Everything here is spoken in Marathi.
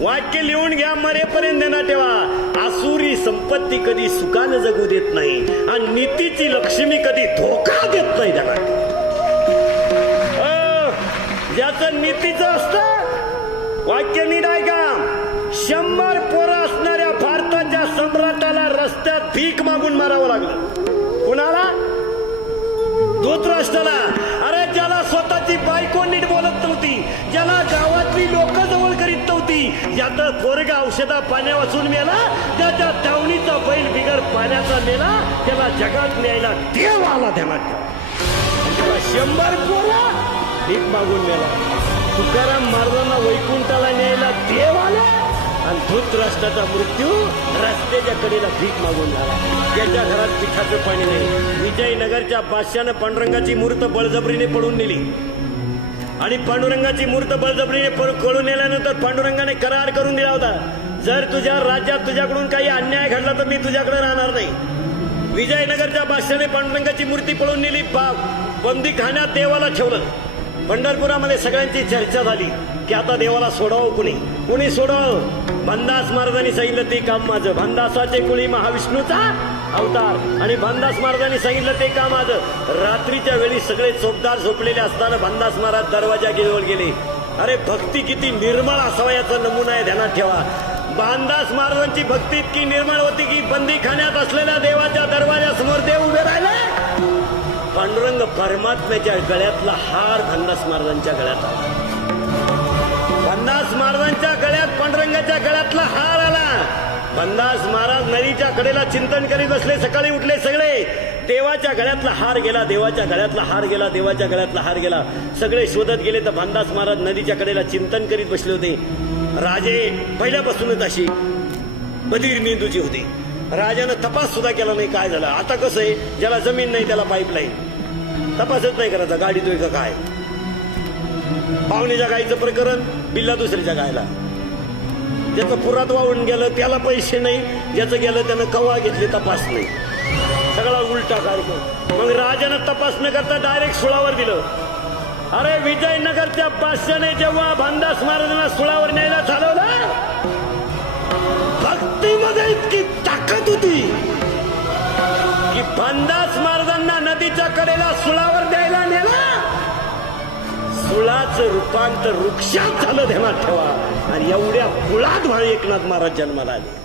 वाक्य लिहून घ्या, मरेपर्यंत देणार ठेवा. आसुरी संपत्ती कधी सुखाने जगू देत नाही आणि नीतीची लक्ष्मी कधी धोका देत नाही त्यांना. ज्याचं नीतीचं असतं वाक्य नीट ऐका. 100 पोरं असणाऱ्या भारताच्या सम्राटाला रस्त्यात भीक मागून मारावं लागलं. कुणाला? धृतराष्ट्राला. अरे ज्याला स्वतःची बायको नीट बोलत नव्हती, ज्याला गावातली लोक जवळ करीत नव्हती, ज्याचं पोरगा औषधा पाण्या वाचून मेला, त्याच्या दावणीचा बैल बिगर पाण्याचा मेला, त्याला जगात न्यायला देव आला. ध्यानात ठेवा. 100 पोरं भीक मागून मेला. तुकाराम महाराजांना वैकुंठाला न्यायला देव आला आणि धृतराष्ट्राचा मृत्यू रस्त्याच्या कडेला भीक मागून झाला. त्याच्या घरात पिठाचं पाणी नाही. विजयनगरच्या बादशानं पांडुरंगाची मूर्त बळजबरीने पळून नेली आणि पांडुरंगाची मूर्त बळजबरीने पळून नेल्यानंतर पांडुरंगाने करार करून दिला होता, जर तुझ्या राज्यात तुझ्याकडून काही अन्याय घडला तर मी तुझ्याकडे राहणार नाही. विजयनगरच्या बादशाने पांडुरंगाची मूर्ती पळून नेली. बंदीखान्यात देवाला ठेवलं. पंढरपुरामध्ये सगळ्यांची चर्चा झाली की आता देवाला सोडावं. कुणी सोडावं? भानदास महाराजांनी सांगितलं ते काम माझं. भानदासाचे कुळी महाविष्णूचा अवतार आणि भानदास महाराजांनी सांगितलं ते काम माझं. रात्रीच्या वेळी सगळे चोपदार झोपलेले असताना भानदास महाराज दरवाजा जवळ गेले. अरे भक्ती किती निर्मळ असावा याचा नमुना आहे, ध्यानात ठेवा. भानदास महाराजांची भक्ती इतकी निर्मळ होती की बंदीखान्यात असलेल्या देवाच्या दरवाजासमोर देव उभे राहिले. पांडुरंग परमात्म्याच्या गळ्यातला हार भानदास महाराजांच्या गळ्यात आला. भानदास महाराजांच्या गळ्यात पांडुरंगाच्या गळ्यातला हार आला. भानदास महाराज नदीच्या कडेला चिंतन करीत बसले. सकाळी उठले सगळे, देवाच्या गळ्यातला हार गेला, देवाच्या गळ्यातला हार गेला, देवाच्या गळ्यातला हार गेला. सगळे शोधत गेले तर भानदास महाराज नदीच्या कडेला चिंतन करीत बसले होते. राजे पहिल्यापासूनच अशी बधीर मेंदूची होते. राजानं तपास सुद्धा केला नाही काय झालं. आता कसं आहे, ज्याला जमीन नाही त्याला पाईपलाईन, तपासच नाही करायचा गाडी तोय का काय. पाहुण्याच्या गायचं प्रकरण, बिल्ला दुसऱ्याच्या गायला. ज्याचं पुरात वाहून गेलं त्याला पैसे नाही, ज्याचं गेलं त्यानं कवा घेतले तपास नाही. सगळा उलटा कार्यक्रम. मग राजानं तपास न करता डायरेक्ट सुळावर दिलं. अरे विजयनगरच्या बादशाने जेव्हा भानदास महाराजांना सुळावर न्यायला चालवलं, भक्तीमध्ये इतकी ताकद होती की भानदास महाराजांना नदीच्या कडेला सुळावर द्यायला नेला. सुळाचं रूपांतर वृक्षात झालं, ध्यानात ठेवा. आणि एवढ्या कुळात एकनाथ महाराज जन्माला आले.